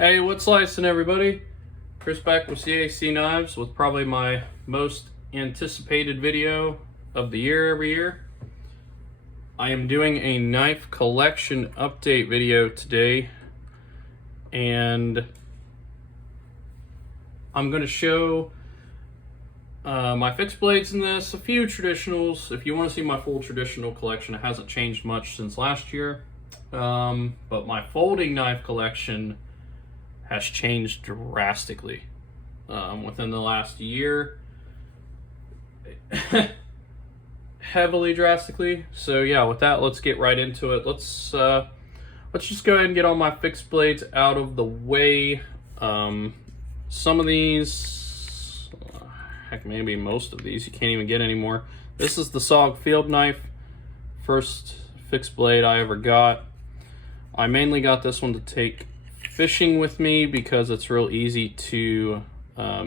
Hey, what's slicing, everybody? Chris back with CAC Knives with probably my most anticipated video of the year every year. I am doing a knife collection update video today, and I'm going to show my fixed blades in this, a few traditionals. If you want to see my full traditional collection, it hasn't changed much since last year, but my folding knife collection has changed drastically within the last year. Heavily drastically. So yeah, with that, let's get right into it. Let's just go ahead and get all my fixed blades out of the way. Some of these, heck, maybe most of these you can't even get anymore. This is the SOG field knife, first fixed blade I ever got. I mainly got this one to take fishing with me because it's real easy to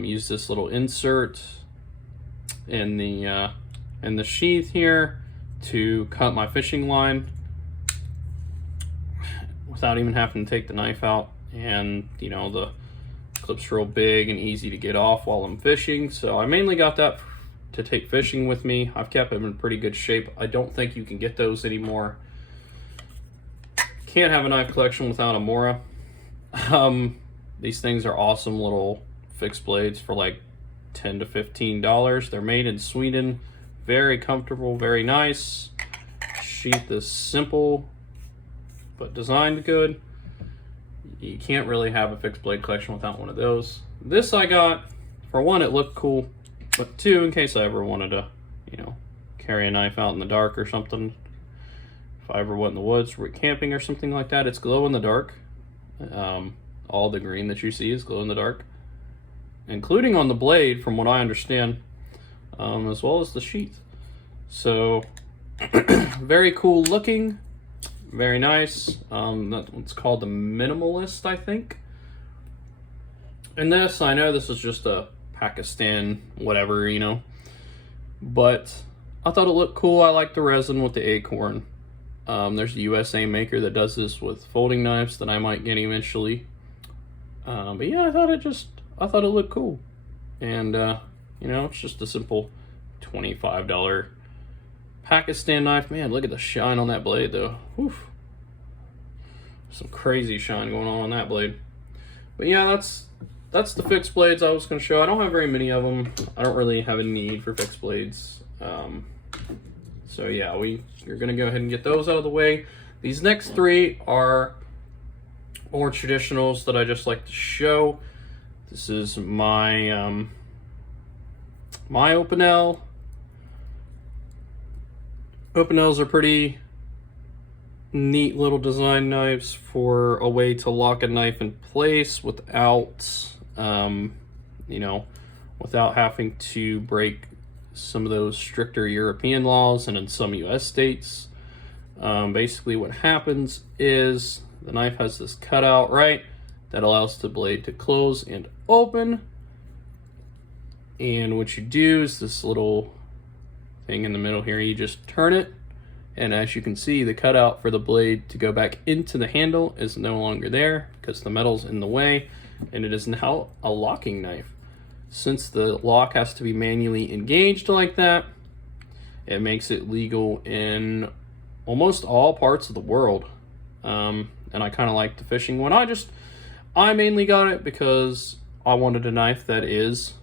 use this little insert in the sheath here to cut my fishing line without even having to take the knife out. And you know, the clip's real big and easy to get off while I'm fishing, so I mainly got that to take fishing with me. I've kept them in pretty good shape. I don't think you can get those anymore. Can't have a knife collection without a Mora. These things are awesome little fixed blades for like $10 to $15. They're made in Sweden. Very comfortable, very nice. Sheath is simple, but designed good. You can't really have a fixed blade collection without one of those. This I got, for one, it looked cool, but two, in case I ever wanted to, you know, carry a knife out in the dark or something. If I ever went in the woods, were camping or something like that, it's glow in the dark. All the green that you see is glow in the dark, including on the blade, from what I understand, as well as the sheath. So very cool looking, very nice. That one's called the Minimalist, I think. And this, I know this is just a Pakistan whatever, you know, but I thought it looked cool. I like the resin with the acorn. There's a USA maker that does this with folding knives that I might get eventually. But yeah, I thought it looked cool. And you know, it's just a simple $25 Pakistan knife. Man, look at the shine on that blade though. Whew. Some crazy shine going on that blade. But yeah, that's the fixed blades I was going to show. I don't have very many of them. I don't really have a need for fixed blades. So yeah, we're gonna go ahead and get those out of the way. These next three are more traditionals that I just like to show. This is my my Opinel. Opinels are pretty neat little design knives for a way to lock a knife in place without, you know, without having to break some of those stricter European laws and in some US states. Basically what happens is the knife has this cutout, right, that allows the blade to close and open. And what you do is this little thing in the middle here, you just turn it, and as you can see, the cutout for the blade to go back into the handle is no longer there because the metal's in the way, and it is now a locking knife. Since the lock has to be manually engaged like that, it makes it legal in almost all parts of the world. And I kind of like the fishing one. I mainly got it because I wanted a knife that is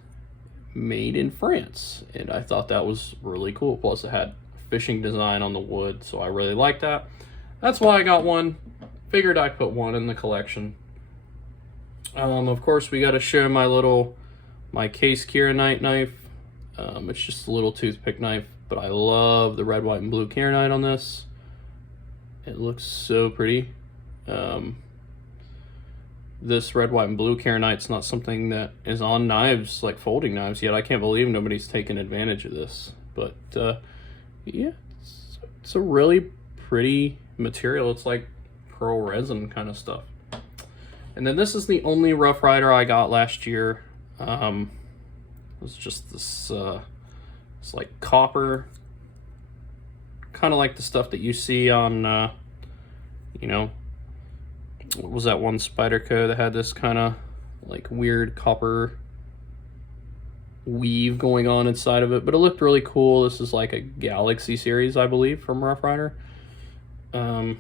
made in France, and I thought that was really cool. Plus it had fishing design on the wood, so I really liked that. That's why I got one. Figured I'd put one in the collection. Of course, we got to show my Case Kieranite knife. It's just a little toothpick knife, but I love the red, white, and blue Kieranite on this. It looks so pretty. This red, white, and blue Kieranite's not something that is on knives, like folding knives, yet. I can't believe nobody's taken advantage of this. But yeah, it's a really pretty material. It's like pearl resin kind of stuff. And then this is the only Rough Rider I got last year. It was just this, it's like copper, kind of like the stuff that you see on, you know, what was that one Spyderco that had this kind of like weird copper weave going on inside of it, but it looked really cool. This is like a Galaxy series, I believe, from Rough Rider. And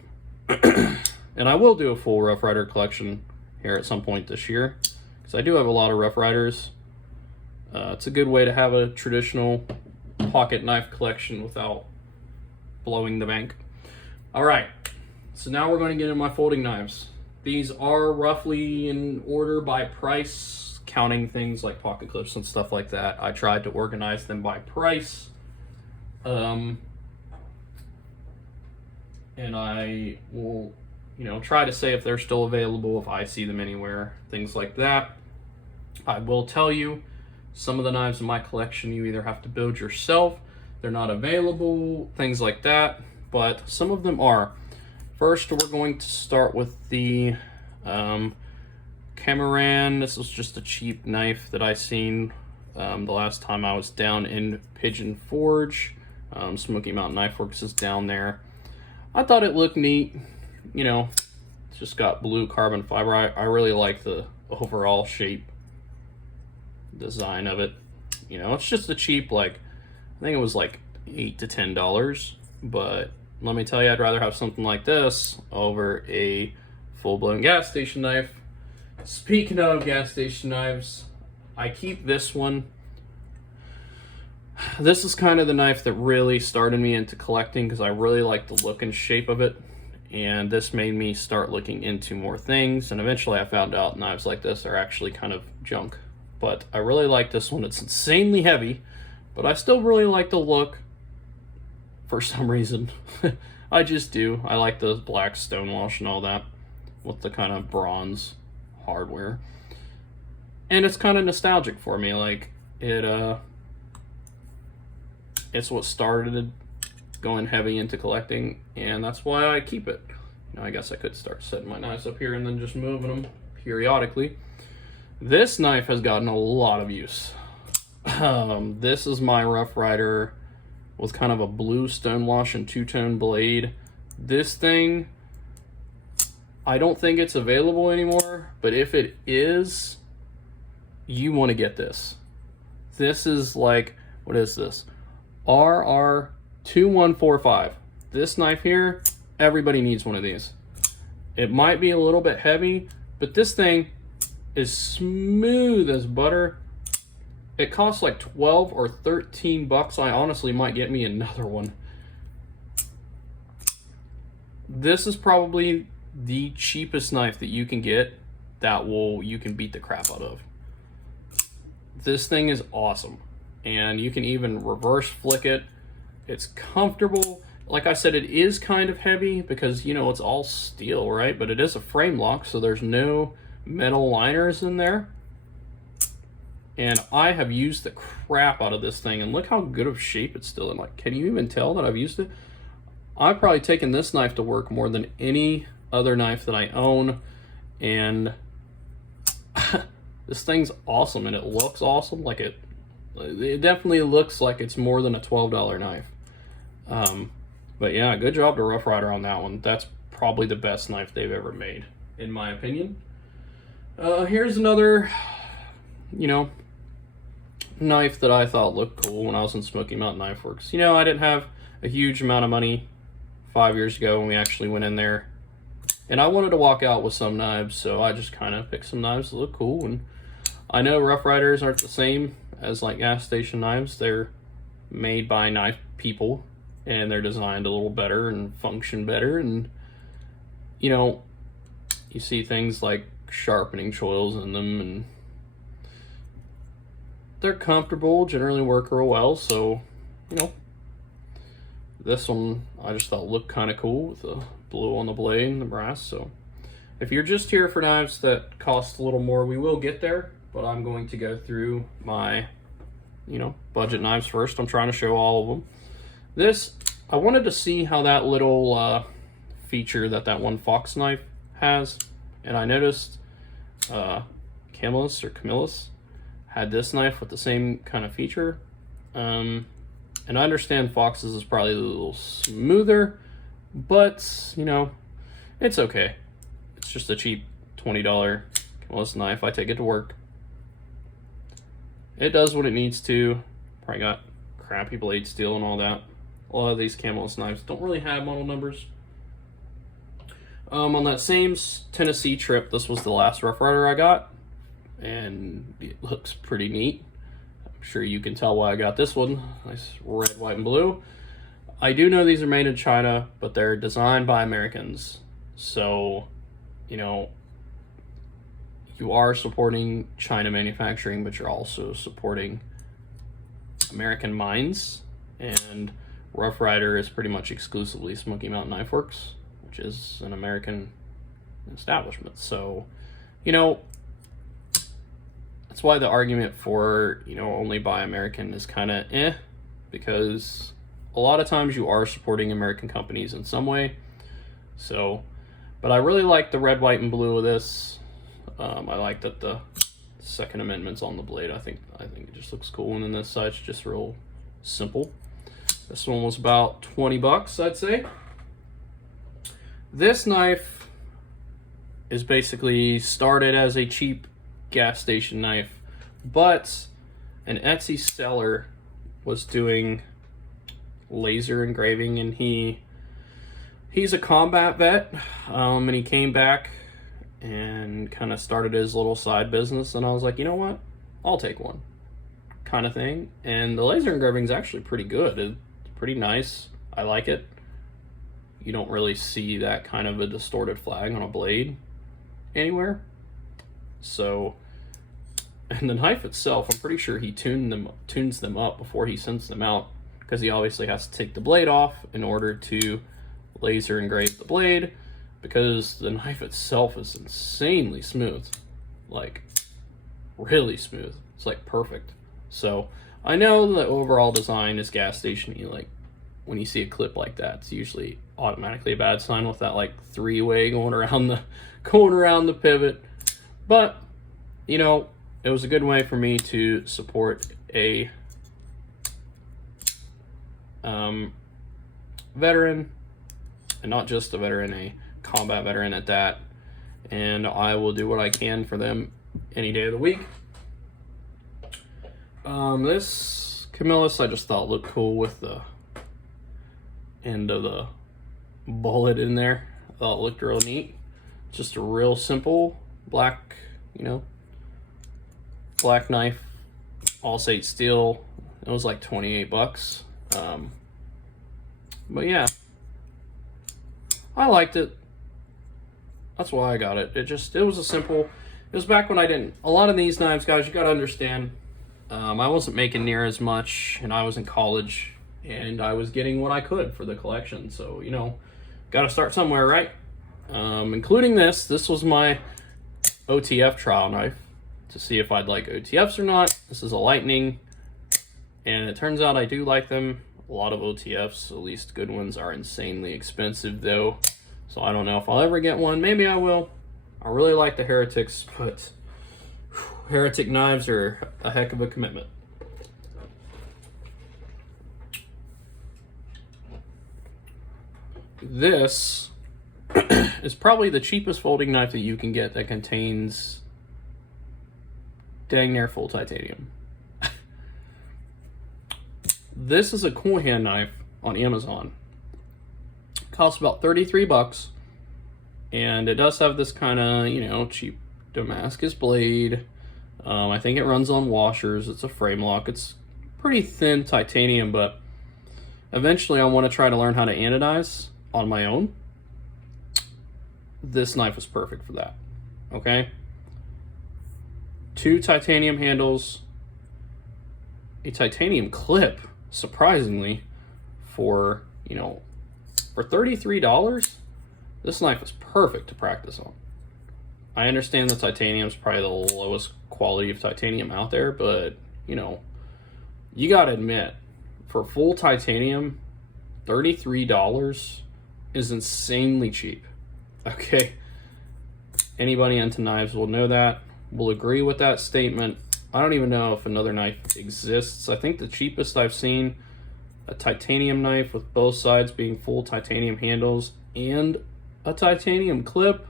I will do a full Rough Rider collection here at some point this year, because I do have a lot of Rough Riders. It's a good way to have a traditional pocket knife collection without blowing the bank. All right, so now we're going to get into my folding knives. These are roughly in order by price, counting things like pocket clips and stuff like that. I tried to organize them by price. And I will, try to say if they're still available, if I see them anywhere, things like that. I will tell you, some of the knives in my collection you either have to build yourself, they're not available, things like that, but some of them are. First, we're going to start with the Cameron. This was just a cheap knife that I seen the last time I was down in Pigeon Forge. Smoky Mountain Knife Works is down there. I thought it looked neat. It's just got blue carbon fiber. I really like the overall shape, design of it. It's just a cheap, I think it was like $8 to $10, but let me tell you, I'd rather have something like this over a full-blown gas station knife. Speaking of gas station knives, I keep this one. This is kind of the knife that really started me into collecting, because I really like the look and shape of it, and this made me start looking into more things, and eventually I found out knives like this are actually kind of junk. But I really like this one. It's insanely heavy, but I still really like the look for some reason. I just do. I like the black stonewash and all that with the kind of bronze hardware. And it's kind of nostalgic for me. It's what started going heavy into collecting, and that's why I keep it. I guess I could start setting my knives up here and then just moving them periodically. This knife has gotten a lot of use. This is my Rough Rider with kind of a blue stonewash and two-tone blade. This thing, I don't think it's available anymore, but if it is, you want to get this. This is what is this? RR2145. This knife here, everybody needs one of these. It might be a little bit heavy, but this thing is smooth as butter. It costs like 12 or 13 bucks. I honestly might get me another one. This is probably the cheapest knife that you can get that you can beat the crap out of. This thing is awesome, and you can even reverse flick it. It's comfortable. Like I said, it is kind of heavy because it's all steel, right? But it is a frame lock, so there's no metal liners in there. And I have used the crap out of this thing, and look how good of shape it's still in. Can you even tell that I've used it? I've probably taken this knife to work more than any other knife that I own, and this thing's awesome, and it looks awesome. It definitely looks like it's more than a $12 knife. But yeah, good job to Rough Rider on that one. That's probably the best knife they've ever made, in my opinion. Here's another, knife that I thought looked cool when I was in Smoky Mountain Knife Works. I didn't have a huge amount of money 5 years ago when we actually went in there, and I wanted to walk out with some knives, so I just kind of picked some knives that look cool. And I know Rough Riders aren't the same as gas station knives. They're made by knife people, and they're designed a little better and function better, and you see things like sharpening choils in them, and they're comfortable, generally work real well. So this one I just thought looked kind of cool with the blue on the blade and the brass. So if you're just here for knives that cost a little more, we will get there, but I'm going to go through my budget knives first. I'm trying to show all of them. This, I wanted to see how that little feature that one Fox knife has, and I noticed Camillus had this knife with the same kind of feature. And I understand Fox's is probably a little smoother, but it's okay. It's just a cheap $20 camelus knife. I take it to work. It does what it needs to. Probably got crappy blade steel and all that. A lot of these camelus knives don't really have model numbers. On that same Tennessee trip, this was the last Rough Rider I got, and it looks pretty neat. I'm sure you can tell why I got this one. Nice red, white, and blue. I do know these are made in China, but they're designed by Americans. So, you know, you are supporting China manufacturing, but you're also supporting American minds. And Rough Rider is pretty much exclusively Smoky Mountain Knife Works, which is an American establishment. So, you know, that's why the argument for, you know, only buy American is kind of because a lot of times you are supporting American companies in some way. So, but I really like the red, white, and blue of this. I like that the Second Amendment's on the blade. I think it just looks cool. And then this side's just real simple. This one was about 20 bucks, I'd say. This knife is basically started as a cheap gas station knife, but an Etsy seller was doing laser engraving, and he's a combat vet, and he came back and kind of started his little side business, and I was like, you know what, I'll take one, kind of thing. And the laser engraving is actually pretty good. It's pretty nice. I like it. You don't really see that kind of a distorted flag on a blade anywhere. So, and the knife itself, I'm pretty sure he tunes them up before he sends them out, because he obviously has to take the blade off in order to laser engrave the blade, because the knife itself is insanely smooth, like really smooth. It's like perfect. So I know the overall design is gas station-y. Like when you see a clip like that, it's usually automatically a bad sign with that like three-way going around the pivot. But you know, it was a good way for me to support a veteran, and not just a veteran, a combat veteran at that. And I will do what I can for them any day of the week. This Camillus I just thought looked cool with the end of the bullet in there. I thought it looked real neat. Just a real simple black, you know, black knife, all-state steel. It was like 28 bucks. But yeah, I liked it. That's why I got it. It was a simple, it was back when I didn't, a lot of these knives, guys, you got to understand, I wasn't making near as much, and I was in college, and I was getting what I could for the collection. So, you know, got to start somewhere, right? Including this. This was my OTF trial knife to see if I'd like OTFs or not. This is a Lightning, and it turns out I do like them. A lot of OTFs, at least good ones, are insanely expensive though. So I don't know if I'll ever get one. Maybe I will. I really like the Heretics, but Heretic knives are a heck of a commitment. This is probably the cheapest folding knife that you can get that contains dang near full titanium. This is a cool hand knife on Amazon. It costs about 33 bucks. And it does have this kind of, you know, cheap Damascus blade. I think it runs on washers. It's a frame lock. It's pretty thin titanium, but eventually I want to try to learn how to anodize on my own. This knife is perfect for that. Okay? 2 titanium handles, a titanium clip, surprisingly, for, you know, for $33, this knife is perfect to practice on. I understand the titanium is probably the lowest quality of titanium out there, but, you know, you gotta admit, for full titanium, $33 is insanely cheap. Okay? Anybody into knives will know that, will agree with that statement. I don't even know if another knife exists. I think the cheapest I've seen, a titanium knife with both sides being full titanium handles and a titanium clip,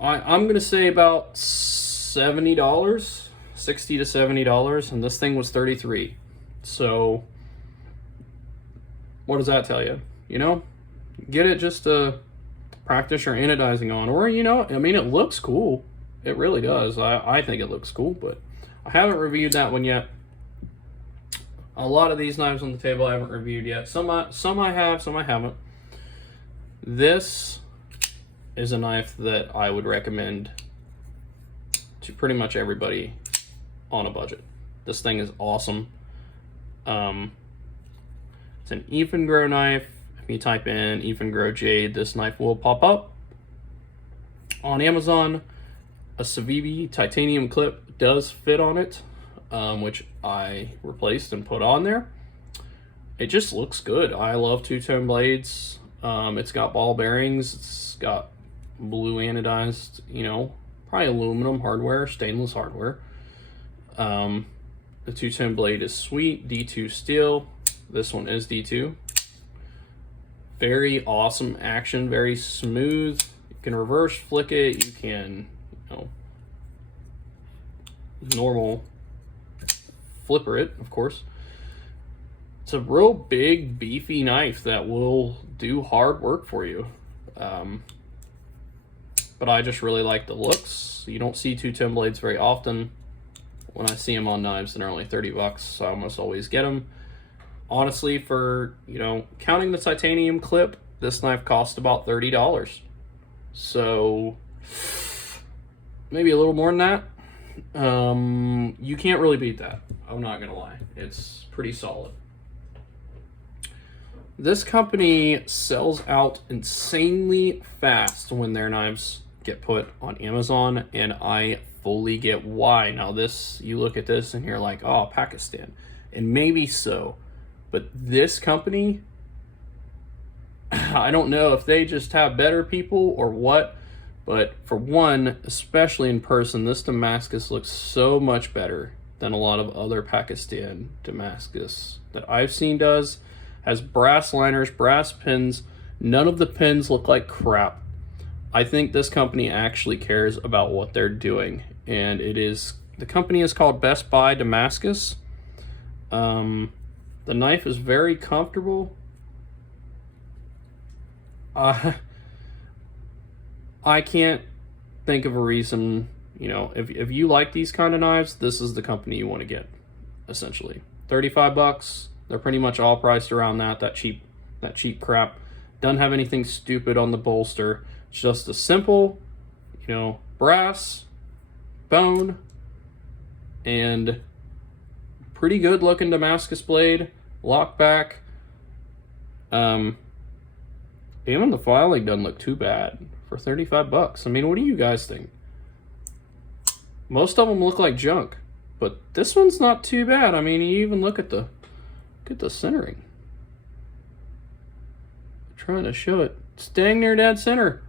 I'm gonna say about $70, $60 to $70, and this thing was 33. So what does that tell you? You know, get it just to practice your anodizing on, or you know, I mean, it looks cool. It really does. I think it looks cool, but I haven't reviewed that one yet. A lot of these knives on the table I haven't reviewed yet. Some I have, some I haven't. This is a knife that I would recommend to pretty much everybody on a budget. This thing is awesome. It's an even grow knife. If you type in even grow jade, this knife will pop up. On Amazon, a Civivi titanium clip does fit on it, which I replaced and put on there. It just looks good. I love two-tone blades. It's got ball bearings. It's got blue anodized, you know, probably aluminum hardware, stainless hardware. The two-tone blade is sweet, D2 steel. This one is D2. Very awesome action, very smooth. You can reverse flick it. You can, you know, normal flipper it, of course. It's a real big, beefy knife that will do hard work for you. But I just really like the looks. You don't see two-tone blades very often. When I see them on knives, and they're only 30 bucks, so I almost always get them. Honestly, for, you know, counting the titanium clip, this knife cost about $30. So maybe a little more than that. You can't really beat that. I'm not gonna lie. It's pretty solid. This company sells out insanely fast when their knives get put on Amazon, and I fully get why. Now this, you look at this and you're like, oh, Pakistan. And maybe so. But this company, I don't know if they just have better people or what, but for one, especially in person, this Damascus looks so much better than a lot of other Pakistan Damascus that I've seen does. Has brass liners, brass pins. None of the pins look like crap. I think this company actually cares about what they're doing, and the company is called Buy Damascus. The knife is very comfortable. I can't think of a reason, you know, if you like these kind of knives, this is the company you want to get, essentially. 35 bucks. They're pretty much all priced around that cheap crap. Doesn't have anything stupid on the bolster. It's just a simple, you know, brass, bone, and pretty good looking Damascus blade, lock back. Even the filing doesn't look too bad for 35 bucks. I mean, what do you guys think? Most of them look like junk, but this one's not too bad. I mean, you even look at the centering. I'm trying to show it. It's dang near dead center.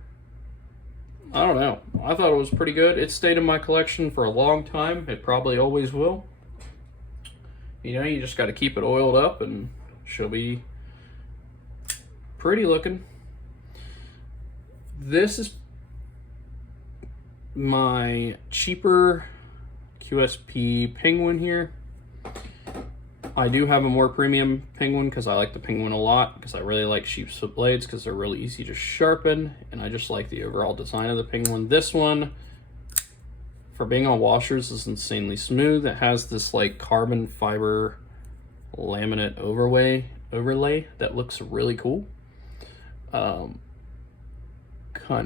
I don't know. I thought it was pretty good. It stayed in my collection for a long time. It probably always will. You know, you just got to keep it oiled up and she'll be pretty looking. This is my cheaper QSP Penguin here. I do have a more premium Penguin because I like the Penguin a lot, because I really like sheepsfoot blades because they're really easy to sharpen, and I just like the overall design of the Penguin. This one, for being on washers, is insanely smooth. It has this like carbon fiber laminate overlay that looks really cool. Kind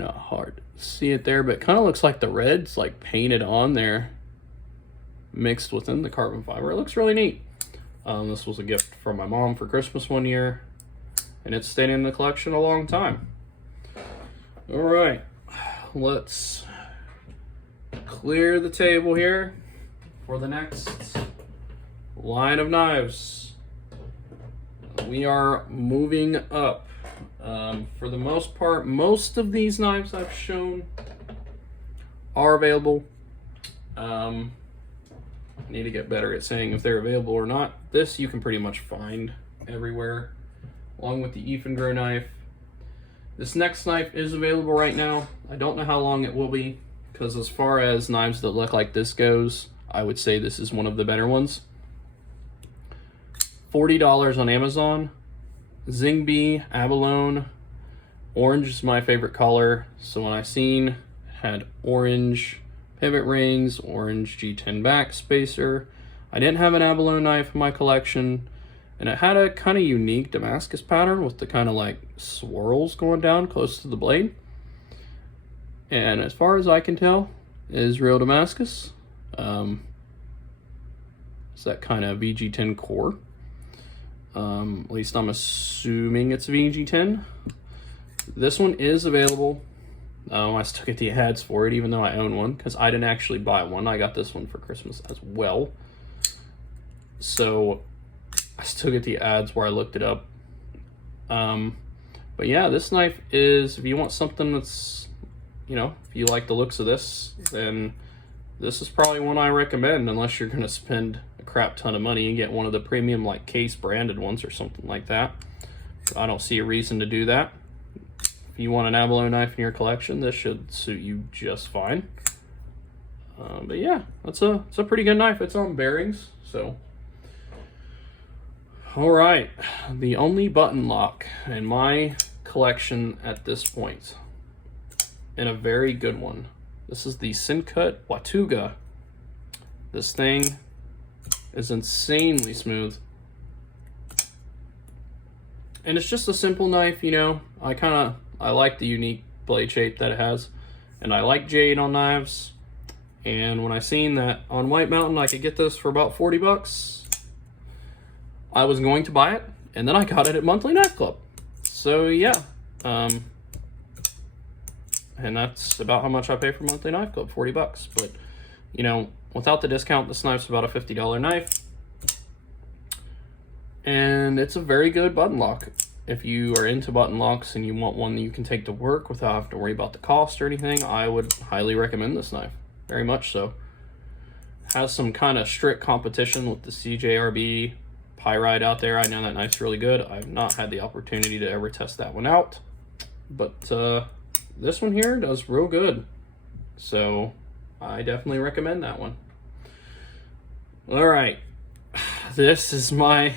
of hard to see it there, but it kind of looks like the red's like painted on there, mixed within the carbon fiber. It looks really neat. This was a gift from my mom for Christmas one year, and it's stayed in the collection a long time. All right, let's clear the table here for the next line of knives. We are moving up. For the most part, most of these knives I've shown are available. I need to get better at saying if they're available or not. This you can pretty much find everywhere, along with the even grow knife. This next knife is available right now. I don't know how long it will be, because as far as knives that look like this goes, I would say this is one of the better ones. $40 on Amazon. Civivi, Abalone. Orange is my favorite color, so when I seen it had orange pivot rings, orange G10 back spacer. I didn't have an Abalone knife in my collection, and it had a kind of unique Damascus pattern with the kind of like swirls going down close to the blade. And as far as I can tell, it is real Damascus. It's that kind of VG10 core. At least I'm assuming it's VG10. This one is available. I still get the ads for it, even though I own one, because I didn't actually buy one. I got this one for Christmas as well. So I still get the ads where I looked it up. But yeah, this knife is, if you want something that's, you know, if you like the looks of this, then this is probably one I recommend, unless you're going to spend a crap ton of money and get one of the premium like case branded ones or something like that. I don't see a reason to do that. If you want an Abalone knife in your collection, this should suit you just fine. But yeah, it's a pretty good knife. It's on bearings, so. All right, the only button lock in my collection at this point, and a very good one. This is the Sincut Watuga. This thing is insanely smooth. And it's just a simple knife, you know. I like the unique blade shape that it has. And I like jade on knives. And when I seen that on White Mountain I could get this for about 40 bucks, I was going to buy it. And then I got it at Monthly Knife Club. So yeah. And that's about how much I pay for Monthly Knife Club, 40 bucks. But, you know, without the discount, this knife's about a $50 knife. And it's a very good button lock. If you are into button locks and you want one that you can take to work without having to worry about the cost or anything, I would highly recommend this knife. Very much so. Has some kind of strict competition with the CJRB Pyrite out there. I know that knife's really good. I've not had the opportunity to ever test that one out. But this one here does real good. So I definitely recommend that one. All right. This is my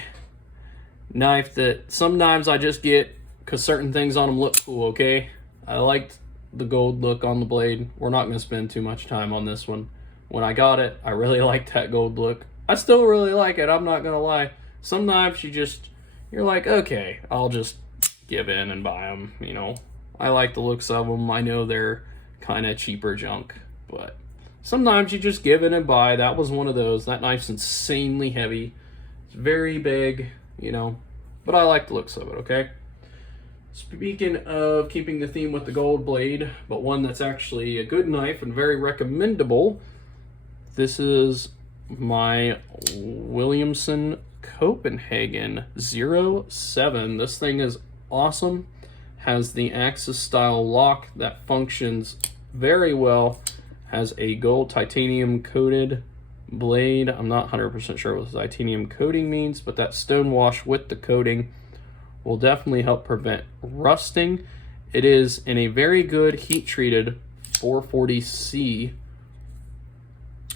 knife that some knives I just get because certain things on them look cool, okay? I liked the gold look on the blade. We're not going to spend too much time on this one. When I got it, I really liked that gold look. I still really like it, I'm not going to lie. Some knives you're like, okay, I'll just give in and buy them, you know. I like the looks of them. I know they're kind of cheaper junk, but some knives you just give in and buy. That was one of those. That knife's insanely heavy. It's very big, you know, but I like the looks of it, okay? Speaking of keeping the theme with the gold blade, but one that's actually a good knife and very recommendable, this is my Williamson Copenhagen 07. This thing is awesome. Has the Axis style lock that functions very well. Has a gold titanium coated blade. I'm not 100% sure what the titanium coating means, but that stone wash with the coating will definitely help prevent rusting. It is in a very good heat treated 440C.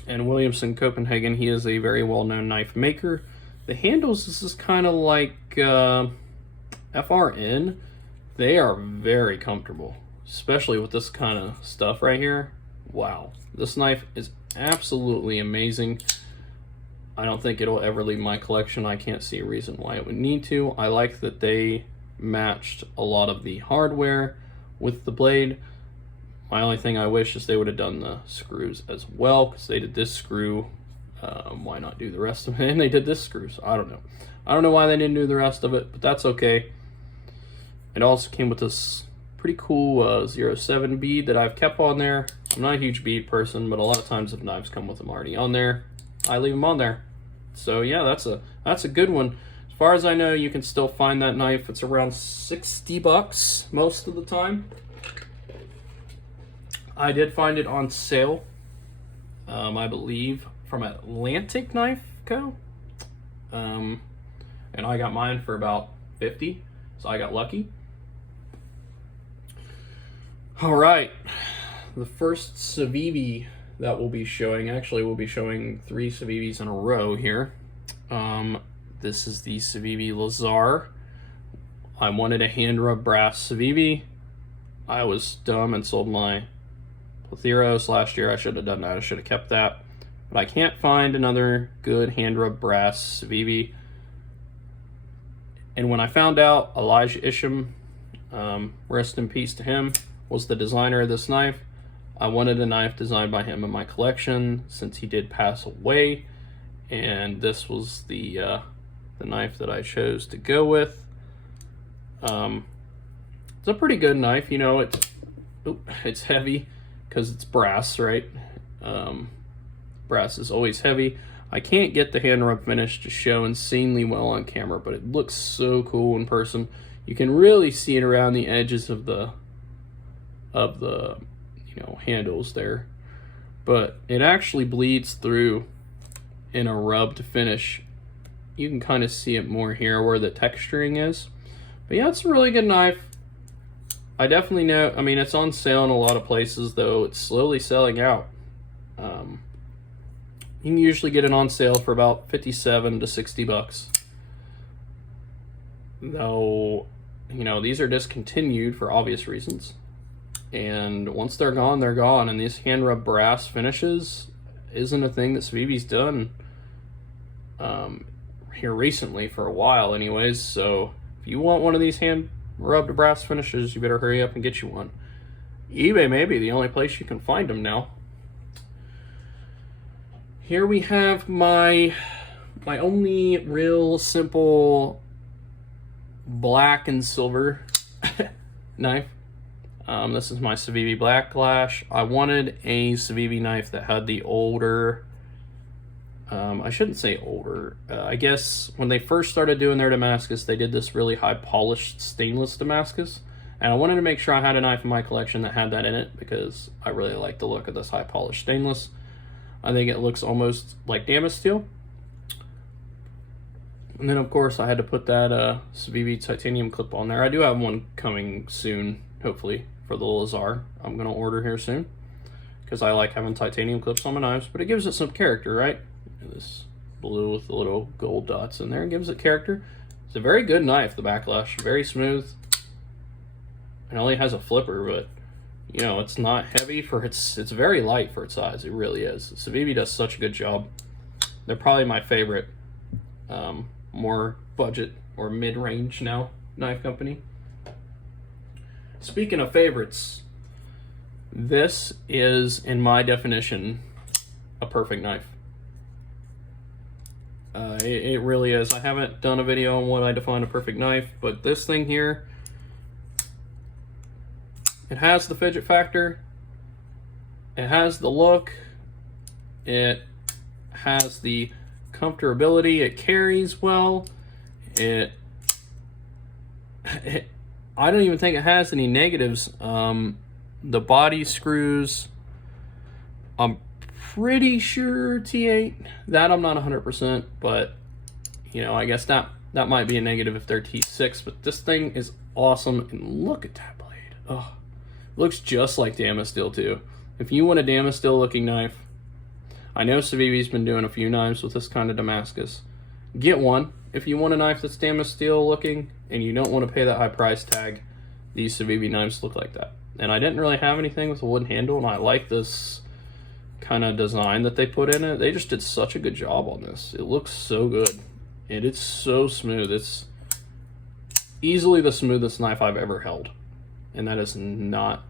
And Williamson Copenhagen, he is a very well known knife maker. The handles, this is kind of like FRN. They are very comfortable, especially with this kind of stuff right here. Wow, this knife is absolutely amazing. I don't think it'll ever leave my collection. I can't see a reason why it would need to. I like that they matched a lot of the hardware with the blade. My only thing I wish is they would have done the screws as well, because they did this screw. Why not do the rest of it? And they did this screw, so I don't know. I don't know why they didn't do the rest of it, but that's okay. It also came with this pretty cool 07 bead that I've kept on there. I'm not a huge bead person, but a lot of times if knives come with them already on there, I leave them on there. So yeah, that's a good one. As far as I know, you can still find that knife. It's around 60 bucks most of the time. I did find it on sale, I believe, from Atlantic Knife Co. And I got mine for about 50, so I got lucky. All right, the first Civivi that we'll be showing, actually we'll be showing 3 Civivis in a row here. This is the Civivi Lazar. I wanted a hand rub brass Civivi. I was dumb and sold my Platheros last year. I should have done that, I should have kept that. But I can't find another good hand rub brass Civivi. And when I found out Elijah Isham, rest in peace to him, was the designer of this knife, I wanted a knife designed by him in my collection since he did pass away, and this was the knife that I chose to go with. It's a pretty good knife, you know. It's heavy because it's brass, right? Brass is always heavy. I can't get the hand rub finish to show insanely well on camera, but it looks so cool in person. You can really see it around the edges of the handles there, but it actually bleeds through in a rub to finish. You can kind of see it more here where the texturing is. But yeah, it's a really good knife. I definitely know, I mean, it's on sale in a lot of places, though it's slowly selling out. You can usually get it on sale for about 57 to 60 bucks. Though, you know, these are discontinued for obvious reasons. And once they're gone, they're gone. And these hand rub brass finishes isn't a thing that Civivi's done here recently, for a while anyways. So if you want one of these hand rubbed brass finishes, you better hurry up and get you one. eBay may be the only place you can find them now. Here we have my only real simple black and silver knife. This is my Civivi Blacklash. I wanted a Civivi knife that had the older, I shouldn't say older, I guess when they first started doing their Damascus, they did this really high polished stainless Damascus. And I wanted to make sure I had a knife in my collection that had that in it, because I really like the look of this high polished stainless. I think it looks almost like Damascus steel. And then of course I had to put that Civivi titanium clip on there. I do have one coming soon, hopefully, for the Lazar. I'm gonna order here soon, because I like having titanium clips on my knives, but it gives it some character, right? This blue with the little gold dots in there gives it character. It's a very good knife, the Backlash, very smooth. It only has a flipper, but you know, it's not heavy for it's very light for its size. It really is. Civivi does such a good job. They're probably my favorite more budget or mid-range now knife company. Speaking of favorites, this is, in my definition, a perfect knife. It really is. I haven't done a video on what I define a perfect knife, but this thing here, it has the fidget factor, it has the look, it has the comfortability, it carries well, I don't even think it has any negatives. The body screws, I'm pretty sure T8, that I'm not 100%, but you know, I guess that might be a negative if they're T6, but this thing is awesome. And look at that blade. Oh, looks just like Damascus steel too. If you want a Damascus steel looking knife, I know Civivi's been doing a few knives with this kind of Damascus. Get one. If you want a knife that's Damascus steel looking and you don't want to pay that high price tag, these Civivi knives look like that. And I didn't really have anything with a wooden handle, and I like this kind of design that they put in it. They just did such a good job on this. It looks so good, and it's so smooth. It's easily the smoothest knife I've ever held, and that is not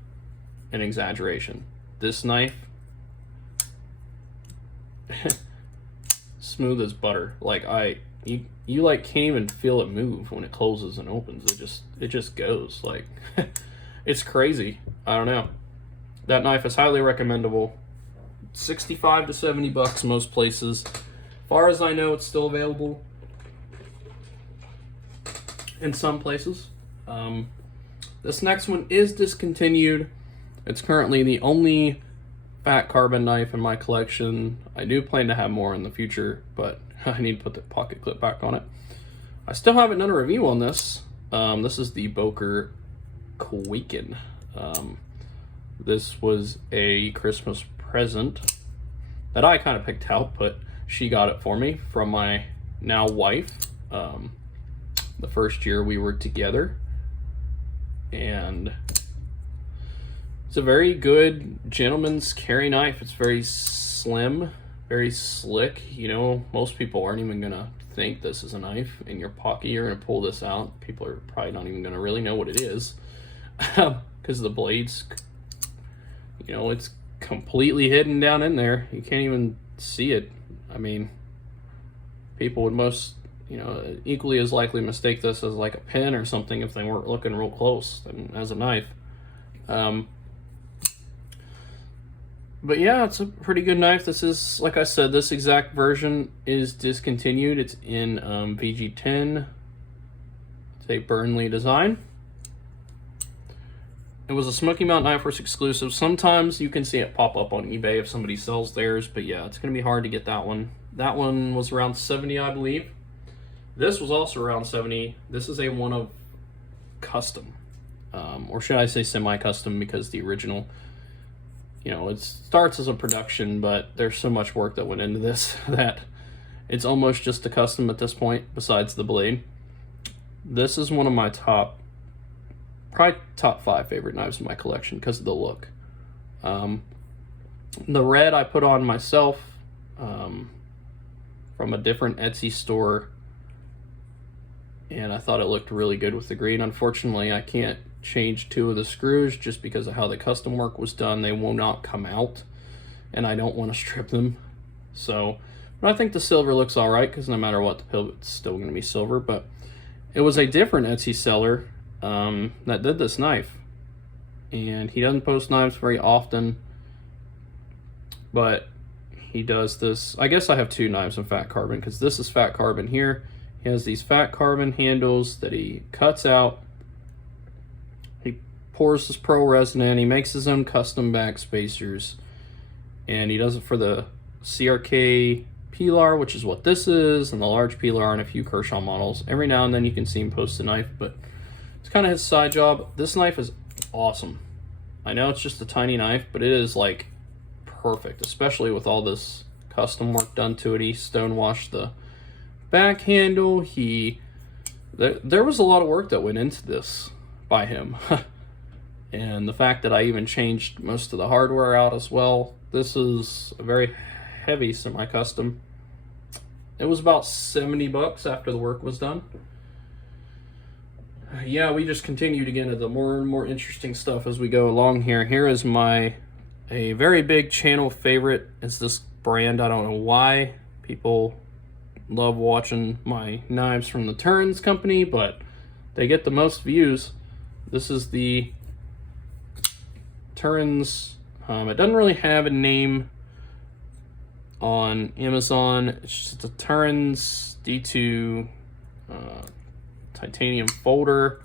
an exaggeration. This knife, smooth as butter. Like you like can't even feel it move when it closes and opens. It just goes like it's crazy. I don't know. That knife is highly recommendable. 65 to 70 bucks most places. As far as I know, it's still available in some places. This next one is discontinued. It's currently the only fat carbon knife in my collection. I do plan to have more in the future, but I need to put the pocket clip back on it. I still haven't done a review on this. This is the Boker Quaken. This was a Christmas present that I kind of picked out, but she got it for me from my now wife. The first year we were together, and it's a very good gentleman's carry knife. It's very slim, very slick. You know, most people aren't even gonna think this is a knife in your pocket. You're gonna pull this out, people are probably not even gonna really know what it is, because the blades, you know, it's completely hidden down in there. You can't even see it. I mean, people would most, you know, equally as likely mistake this as like a pen or something if they weren't looking real close than as a knife. But yeah, it's a pretty good knife. This is, like I said, this exact version is discontinued. It's in VG10. It's a Burnley design. It was a Smoky Mountain Knife Works exclusive. Sometimes you can see it pop up on eBay if somebody sells theirs, but yeah, it's going to be hard to get that one. That one was around 70, I believe. This was also around 70. This is a one of custom, or should I say semi-custom, because the original, you know, it starts as a production, but there's so much work that went into this that it's almost just a custom at this point, besides the blade. This is one of my probably top 5 favorite knives in my collection because of the look. The red I put on myself from a different Etsy store, and I thought it looked really good with the green. Unfortunately, I can't change 2 of the screws just because of how the custom work was done. They will not come out, and I don't want to strip them. So, but I think the silver looks all right, because no matter what, the pivot's still going to be silver. But it was a different Etsy seller that did this knife, and he doesn't post knives very often, but he does this. I guess I have 2 knives in fat carbon, because this is fat carbon here. He has these fat carbon handles that he cuts out. He pours his pro resin in. He makes his own custom back spacers, and he does it for the CRK Pilar, which is what this is, and the large Pilar, and a few Kershaw models. Every now and then you can see him post a knife, but it's kind of his side job. This knife is awesome. I know it's just a tiny knife, but it is like perfect, especially with all this custom work done to it. He stonewashed the back handle. There was a lot of work that went into this by him. And the fact that I even changed most of the hardware out as well. This is a very heavy semi-custom. It was about 70 bucks after the work was done. Yeah, we just continue to get into the more and more interesting stuff as we go along here. Here is a very big channel favorite. Is this brand. I don't know why people love watching my knives from the Turns company, but they get the most views. This is the Turns. It doesn't really have a name on Amazon. It's just a Turns D2 titanium folder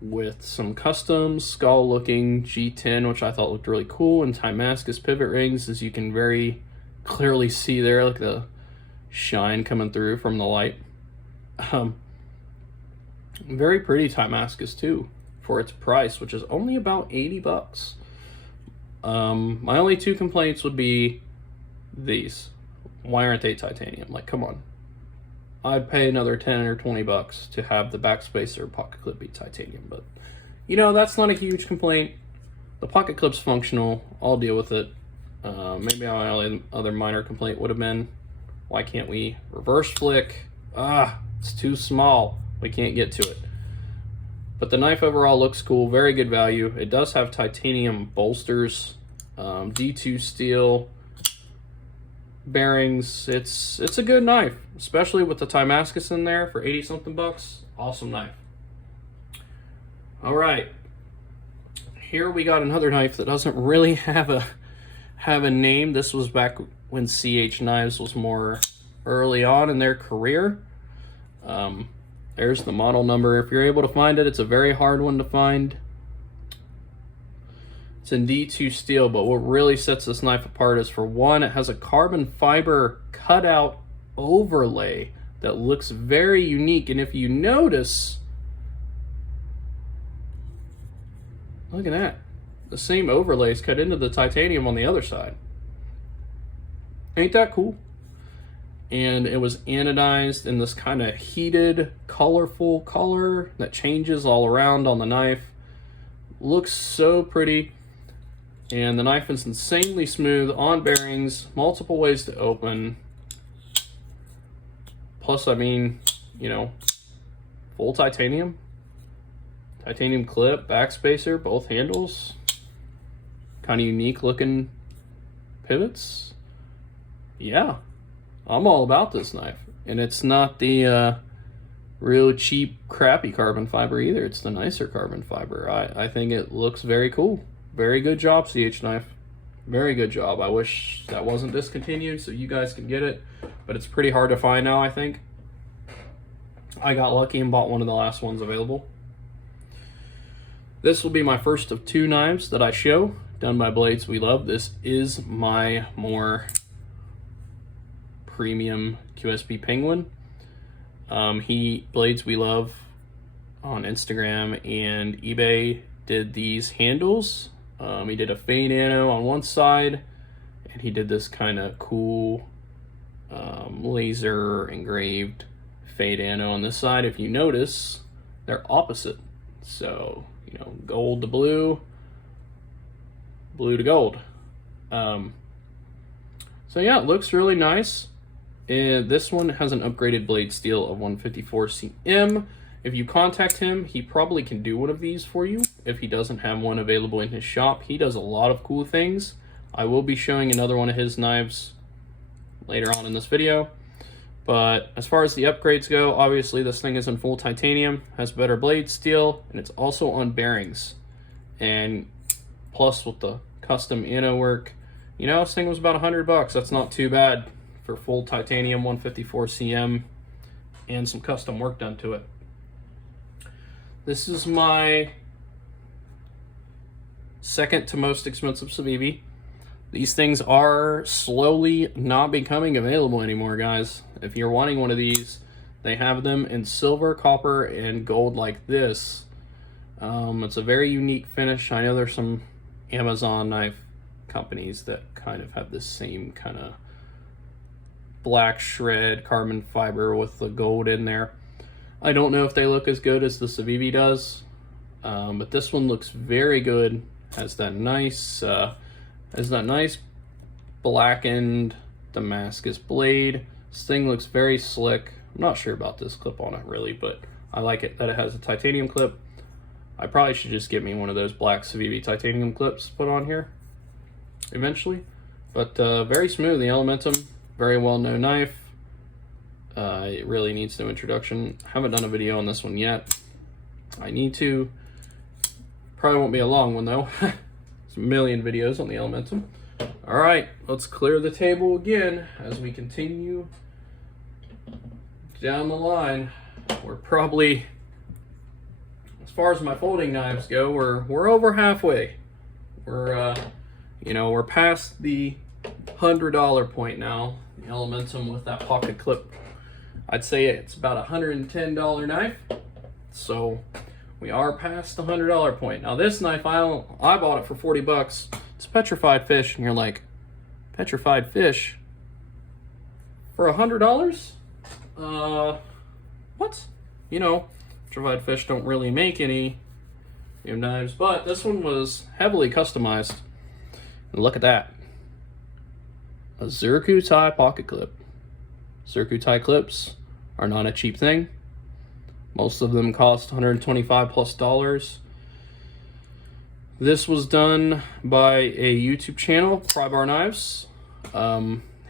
with some custom skull looking G10, which I thought looked really cool, and Damascus pivot rings, as you can very clearly see there, like the shine coming through from the light. Very pretty Damascus too for its price, which is only about 80 bucks. My only 2 complaints would be these. Why aren't they titanium? Like, come on. I'd pay another 10 or 20 bucks to have the backspacer pocket clip be titanium, but you know, that's not a huge complaint. The pocket clip's functional. I'll deal with it. Maybe my only other minor complaint would have been, why can't we reverse flick? It's too small. We can't get to it. But the knife overall looks cool. Very good value. It does have titanium bolsters, D2 steel bearings. It's a good knife, especially with the Damascus in there for 80 something bucks. Awesome knife. All right, here we got another knife that doesn't really have a name. This was back when CH Knives was more early on in their career. There's the model number. If you're able to find it, it's a very hard one to find. It's in D2 steel, but what really sets this knife apart is, for one, it has a carbon fiber cutout overlay that looks very unique. And if you notice, look at that. the same overlays cut into the titanium on the other side. Ain't that cool? And it was anodized in this kind of heated, colorful color that changes all around on the knife. Looks so pretty. And the knife is insanely smooth on bearings, multiple ways to open. Plus, I mean, you know, full titanium. Titanium clip, backspacer, both handles. Kind of unique looking pivots. Yeah, I'm all about this knife. And it's not the real cheap, crappy carbon fiber either. It's the nicer carbon fiber. I think it looks very cool. Very good job, CH Knife. Very good job. I wish that wasn't discontinued so you guys can get it. But it's pretty hard to find now, I think. I got lucky and bought one of the last ones available. This will be my first of 2 knives that I show, done by Blades We Love. This is my more premium QSP Penguin. Blades We Love on Instagram and eBay did these handles. He did a fade ano on one side, and he did this kind of cool laser engraved fade ano on this side. If you notice, they're opposite. So, you know, gold to blue, blue to gold. So yeah, it looks really nice. And this one has an upgraded blade steel of 154 cm. If you contact him, he probably can do one of these for you if he doesn't have one available in his shop. He does a lot of cool things. I will be showing another one of his knives later on in this video. But as far as the upgrades go, obviously this thing is in full titanium, has better blade steel, and it's also on bearings. And plus with the custom ano work, you know, this thing was about $100. That's not too bad for full titanium 154 cm and some custom work done to it. This is my second to most expensive Civivi. These things are slowly not becoming available anymore, guys. If you're wanting one of these, they have them in silver, copper, and gold like this. It's a very unique finish. I know there's some Amazon knife companies that kind of have this same kind of black shred carbon fiber with the gold in there. I don't know if they look as good as the Civivi does, but this one looks very good. Has that nice blackened Damascus blade. This thing looks very slick. I'm not sure about this clip on it really, but I like it that it has a titanium clip. I probably should just get me one of those black Civivi titanium clips put on here eventually. But very smooth. The Elementum, very well-known knife. It really needs no introduction. Haven't done a video on this one yet. I need to. Probably won't be a long one though. There's a million videos on the Elementum. All right, let's clear the table again as we continue down the line. We're probably, as far as my folding knives go, we're over halfway. We're we're past the $100 point now. The Elementum with that pocket clip. I'd say it's about a $110 knife. So we are past the $100 point. Now this knife, I bought it for $40. It's petrified fish, and you're like, petrified fish for $100? What? You know, petrified fish don't really make any knives, but this one was heavily customized. And look at that. A Zircuti pocket clip. Zircuti clips are not a cheap thing. Most of them cost $125+. This was done by a YouTube channel, Prybar Knives.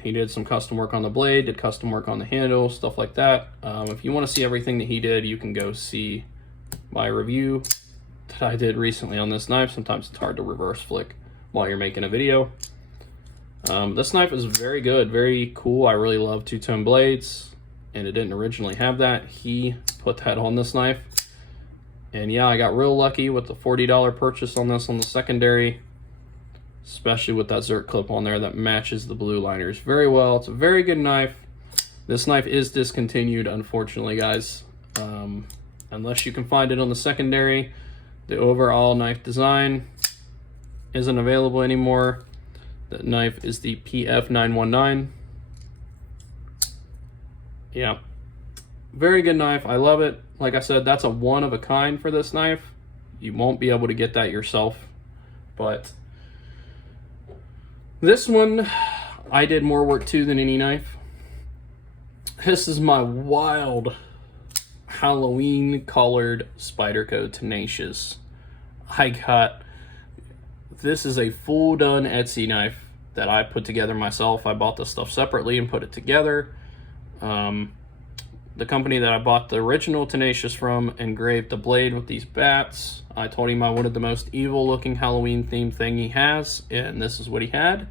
He did some custom work on the blade, did custom work on the handle, stuff like that. If you want to see everything that he did, you can go see my review that I did recently on this knife. Sometimes it's hard to reverse flick while you're making a video. This knife is very good, very cool. I really love two-tone blades, and it didn't originally have that. He put that on this knife. And yeah, I got real lucky with the $40 purchase on this on the secondary, especially with that Zerk clip on there that matches the blue liners very well. It's a very good knife. This knife is discontinued, unfortunately, guys. Unless you can find it on the secondary. The overall knife design isn't available anymore. The knife is the PF919. Yeah, very good knife. I love it. Like I said, that's a one of a kind for this knife. You won't be able to get that yourself, but this one I did more work to than any knife. This is my wild Halloween colored Spyderco Tenacious. This is a full done Etsy knife that I put together myself. I bought this stuff separately and put it together. The company that I bought the original Tenacious from engraved the blade with these bats. I told him I wanted the most evil looking Halloween themed thing he has, and this is what he had.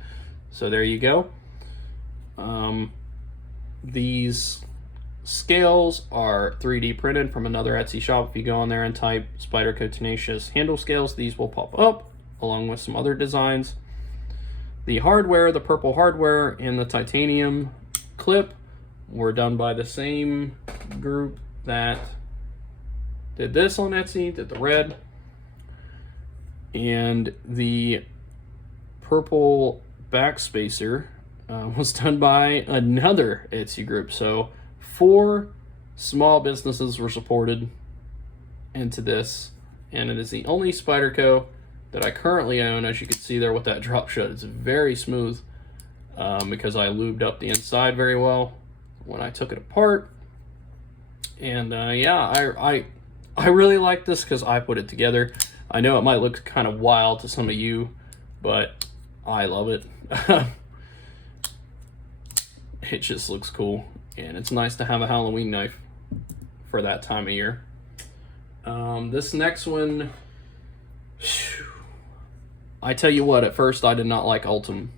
So there you go. These scales are 3D printed from another Etsy shop. If you go on there and type Spyderco Tenacious handle scales, these will pop up along with some other designs. The hardware, the purple hardware, and the titanium clip were done by the same group that did this on Etsy, did the red. And the purple backspacer was done by another Etsy group. So 4 small businesses were supported into this, and it is the only Spyderco that I currently own. As you can see there with that drop shot, it's very smooth because I lubed up the inside very well when I took it apart. And yeah, I really like this because I put it together. I know it might look kind of wild to some of you, but I love it. It just looks cool, and it's nice to have a Halloween knife for that time of year. This next one, I tell you what, at first I did not like Ultim,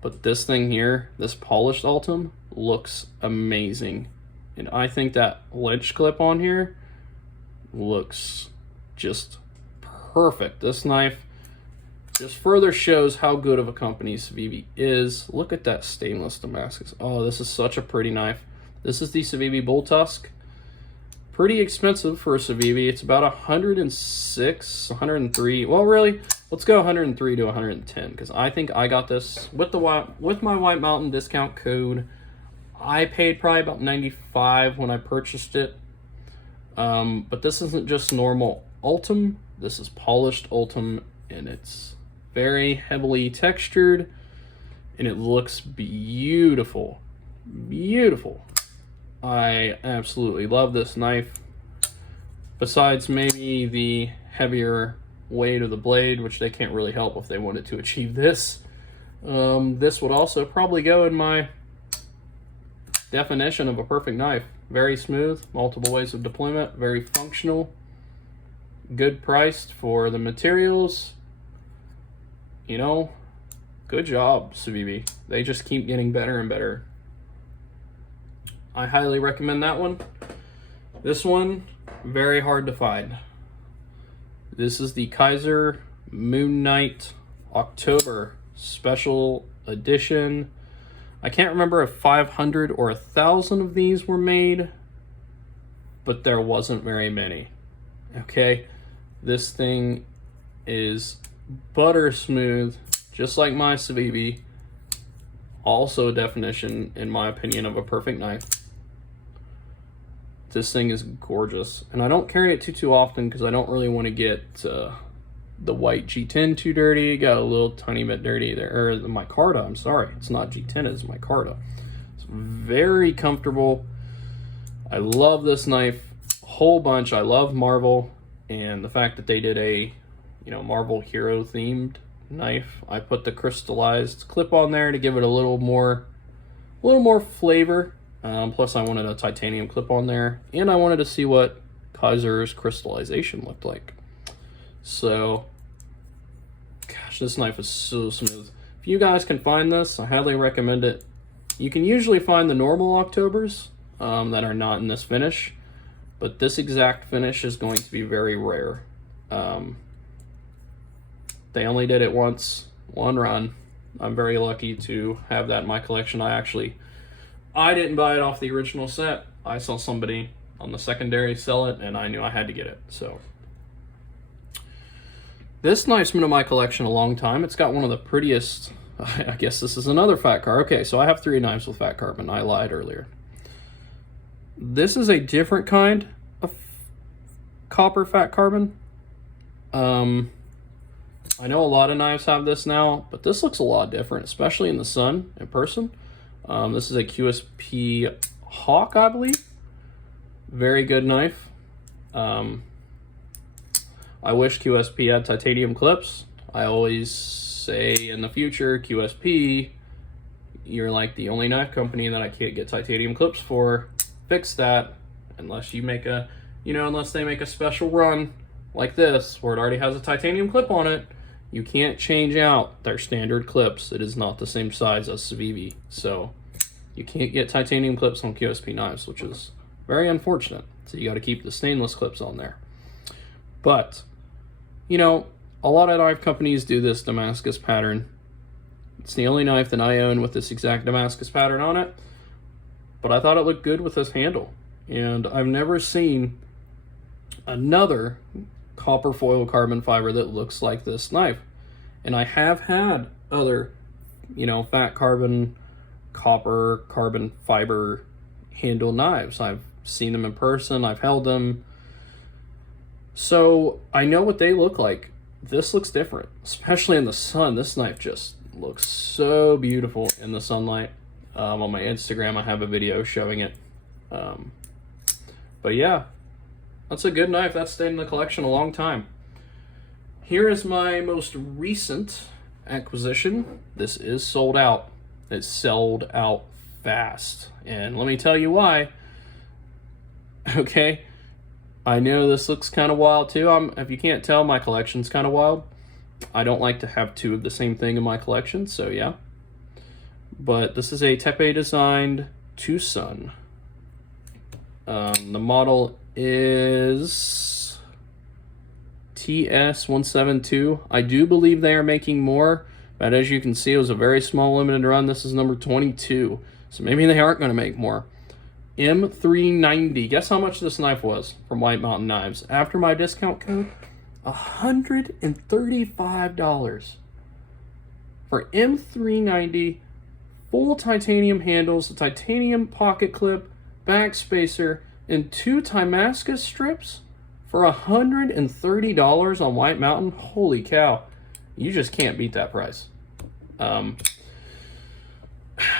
but this thing here, this polished Ultim, looks amazing. And I think that lynch clip on here looks just perfect. This knife just further shows how good of a company Civivi is. Look at that stainless Damascus. Oh, this is such a pretty knife. This is the Civivi Bull Tusk. Pretty expensive for a Civivi. It's about 106, 103. Well, really, let's go 103 to 110 because I think I got this with my White Mountain discount code. I paid probably about 95 when I purchased it. But this isn't just normal Ultim. This is polished Ultim, and it's very heavily textured, and it looks beautiful. Beautiful. I absolutely love this knife. Besides maybe the heavier weight of the blade, which they can't really help if they wanted to achieve this. This would also probably go in my definition of a perfect knife. Very smooth, multiple ways of deployment, very functional, good priced for the materials. You know, good job, Civivi. They just keep getting better and better. I highly recommend that one. This one, very hard to find. This is the Kizer Moon Knight October Special Edition. I can't remember if 500 or 1,000 of these were made, but there wasn't very many. Okay, this thing is butter smooth, just like my Civivi. Also a definition, in my opinion, of a perfect knife. This thing is gorgeous, and I don't carry it too often because I don't really want to get the white G10 too dirty. Got a little tiny bit dirty there, or the micarta. I'm sorry, it's not G10, it's micarta. It's very comfortable. I love this knife a whole bunch. I love Marvel, and the fact that they did a Marvel hero themed knife. I put the crystallized clip on there to give it a little more flavor. Plus I wanted a titanium clip on there, and I wanted to see what Kizer's crystallization looked like. So, gosh, this knife is so smooth. If you guys can find this, I highly recommend it. You can usually find the normal Octobers that are not in this finish, but this exact finish is going to be very rare. They only did it once, one run. I'm very lucky to have that in my collection. I didn't buy it off the original set. I saw somebody on the secondary sell it, and I knew I had to get it. So This knife's been in my collection a long time. It's got one of the prettiest, I guess this is another fat carbon. Okay, so I have 3 knives with fat carbon. I lied earlier. This is a different kind of copper fat carbon. I know a lot of knives have this now, but this looks a lot different, especially in the sun, in person. This is a QSP Hawk, I believe. Very good knife. I wish QSP had titanium clips. I always say in the future, QSP, you're like the only knife company that I can't get titanium clips for. Fix that, unless you make a, unless they make a special run like this, where it already has a titanium clip on it. You can't change out their standard clips. It is not the same size as Civivi. So you can't get titanium clips on QSP knives, which is very unfortunate. So you got to keep the stainless clips on there. But, a lot of knife companies do this Damascus pattern. It's the only knife that I own with this exact Damascus pattern on it. But I thought it looked good with this handle. And I've never seen another copper foil carbon fiber that looks like this knife. And I have had other, fat carbon, copper, carbon fiber handle knives. I've seen them in person, I've held them. So I know what they look like. This looks different, especially in the sun. This knife just looks so beautiful in the sunlight. On my Instagram, I have a video showing it. But yeah, that's a good knife. That's stayed in the collection a long time. Here is my most recent acquisition. This is sold out. It's sold out fast. And let me tell you why. Okay, I know this looks kind of wild too. If you can't tell, my collection's kind of wild. I don't like to have 2 of the same thing in my collection, so yeah. But this is a Tepe designed Tucson. The model is TS172. I do believe they are making more, but as you can see, it was a very small limited run. This is number 22, so maybe they aren't going to make more. M390. Guess how much this knife was from White Mountain Knives after my discount code? $135 for M390. Full titanium handles, a titanium pocket clip, back spacer, and 2 Damascus strips for $130 on White Mountain. Holy cow. You just can't beat that price.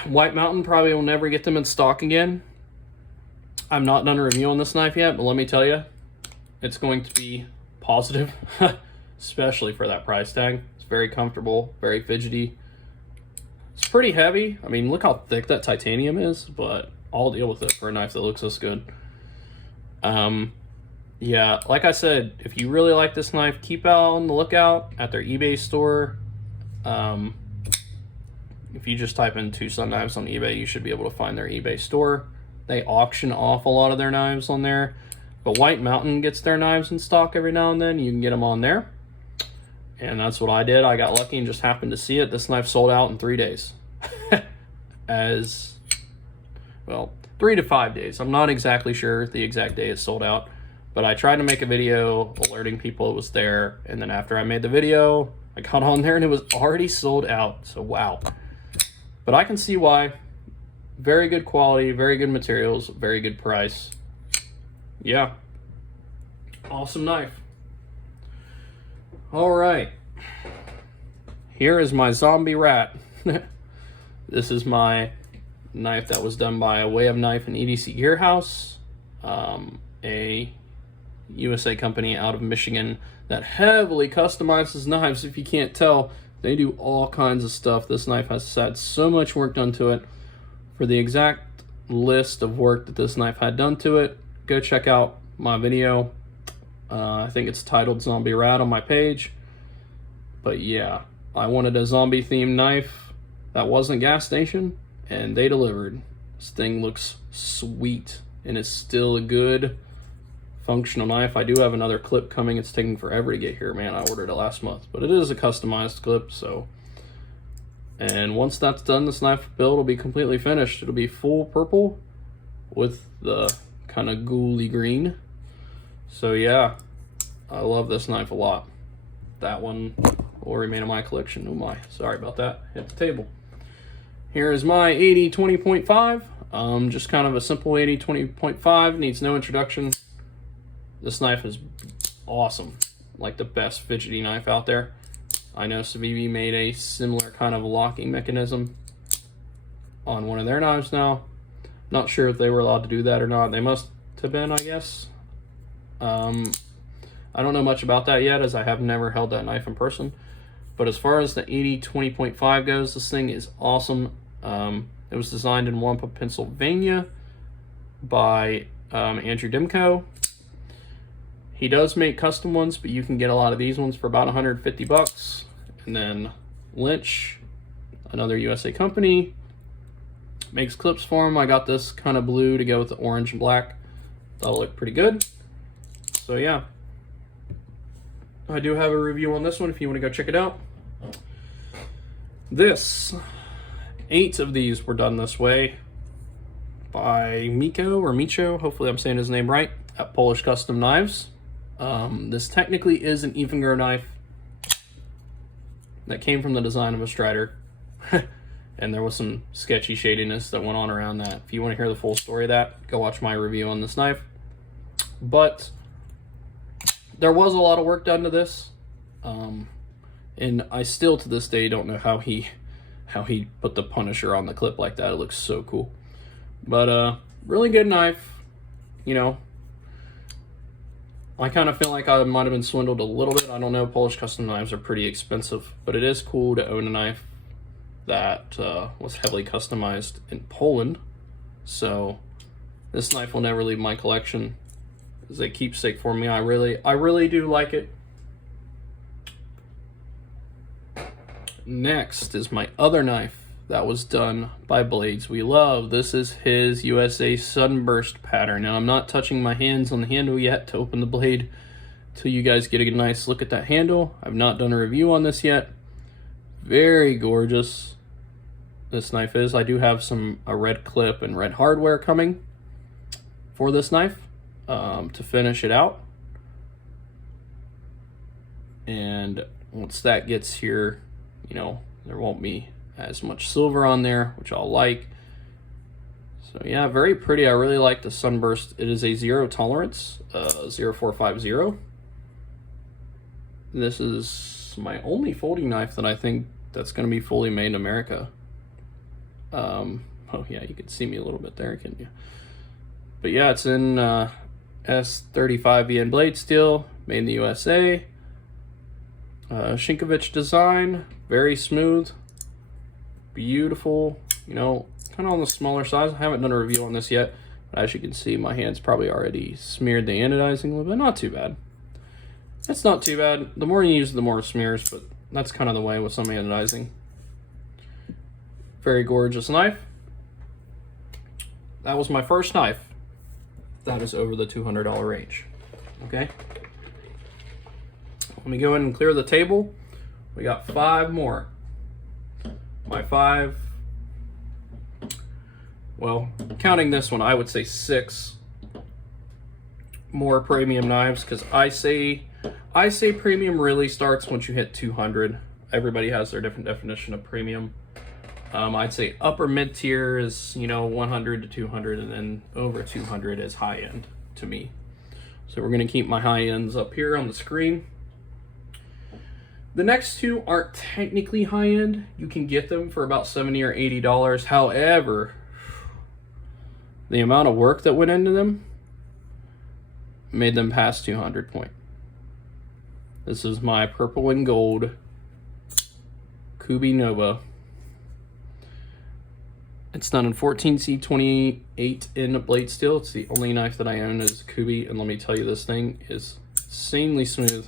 White Mountain probably will never get them in stock again. I've not done a review on this knife yet, but let me tell you, it's going to be positive, especially for that price tag. It's very comfortable, very fidgety. It's pretty heavy. I mean, look how thick that titanium is, but I'll deal with it for a knife that looks this good. Yeah, like I said, if you really like this knife, keep out on the lookout at their eBay store. If you just type in Tucson Knives on eBay, you should be able to find their eBay store. They auction off a lot of their knives on there, but White Mountain gets their knives in stock every now and then. You can get them on there. And that's what I did. I got lucky and just happened to see it. This knife sold out in 3 days. As well, 3 to 5 days. I'm not exactly sure the exact day it sold out, but I tried to make a video alerting people it was there. And then after I made the video, I got on there and it was already sold out. So wow. But I can see why. Very good quality, very good materials, very good price. Yeah. Awesome knife. All right. Here is my zombie rat. This is my knife that was done by a Way of Knife and EDC Gear House, a USA company out of Michigan that heavily customizes knives. If you can't tell, they do all kinds of stuff. This knife has had so much work done to it. For the exact list of work that this knife had done to it, go check out my video. I think it's titled Zombie Rat on my page. But yeah, I wanted a zombie themed knife that wasn't gas station, and they delivered. This thing looks sweet and is still a good functional knife. I do have another clip coming. It's taking forever to get here, man. I ordered it last month, but it is a customized clip, so. And once that's done, this knife build will be completely finished. It'll be full purple with the kind of ghouly green. So yeah, I love this knife a lot. that one will remain in my collection. Oh my, sorry about that, hit the table. Here is my 80-20.5. Just kind of a simple 80-20.5, needs no introduction. This knife is awesome, like the best fidgety knife out there. I know Civivi made a similar kind of locking mechanism on one of their knives now. Not sure if they were allowed to do that or not. They must have been, I guess. I don't know much about that yet, as I have never held that knife in person. But as far as the 80-20.5 goes, this thing is awesome. It was designed in Wampa, Pennsylvania by Andrew Dimko. He does make custom ones, but you can get a lot of these ones for about 150 bucks. And then Lynch, another USA company, makes clips for him. I got this kind of blue to go with the orange and black. That'll look pretty good. So yeah, I do have a review on this one if you want to go check it out. Eight of these were done this way by Miko or Micho, hopefully I'm saying his name right, at Polish Custom Knives. This technically is an even grow knife that came from the design of a Strider. And there was some sketchy shadiness that went on around that. If you want to hear the full story of that, go watch my review on this knife. But there was a lot of work done to this. And I still to this day don't know how he put the Punisher on the clip like that. It looks so cool. But really good knife. You know, I kind of feel like I might have been swindled a little bit. I don't know, Polish custom knives are pretty expensive, but it is cool to own a knife that was heavily customized in Poland. So this knife will never leave my collection as a keepsake for me. I really do like it. Next is my other knife that was done by Blades We Love. This is his USA Sunburst pattern. Now I'm not touching my hands on the handle yet to open the blade till you guys get a nice look at that handle. I've not done a review on this yet. Very gorgeous this knife is. I do have a red clip and red hardware coming for this knife to finish it out. And once that gets here, you know, there won't be as much silver on there, which I'll like. So yeah, very pretty. I really like the Sunburst. It is a zero tolerance, 0450. This is my only folding knife that I think that's going to be fully made in America. Oh yeah, you can see me a little bit there, can you? But yeah, it's in S35VN blade steel, made in the USA. Shinkovich design, very smooth, beautiful, you know, kind of on the smaller size. I haven't done a review on this yet, but as you can see, my hand's probably already smeared the anodizing a little bit. Not too bad. It's not too bad. The more you use, the more it smears, but that's kind of the way with some anodizing. Very gorgeous knife. That was my first knife that is over the $200 range. Okay. Let me go ahead and clear the table. We got 5 more. My 5, well, counting this one, I would say 6 more premium knives, because I say premium really starts once you hit 200. Everybody has their different definition of premium. I'd say upper mid tier is, you know, 100 to 200, and then over 200 is high end to me. So we're gonna keep my high ends up here on the screen. The next 2 aren't technically high end. You can get them for about $70 or $80. However, the amount of work that went into them made them past 200 point. This is my purple and gold Kubi Nova. It's done in 14C28 in blade steel. It's the only knife that I own is Kubi, and let me tell you, this thing is insanely smooth.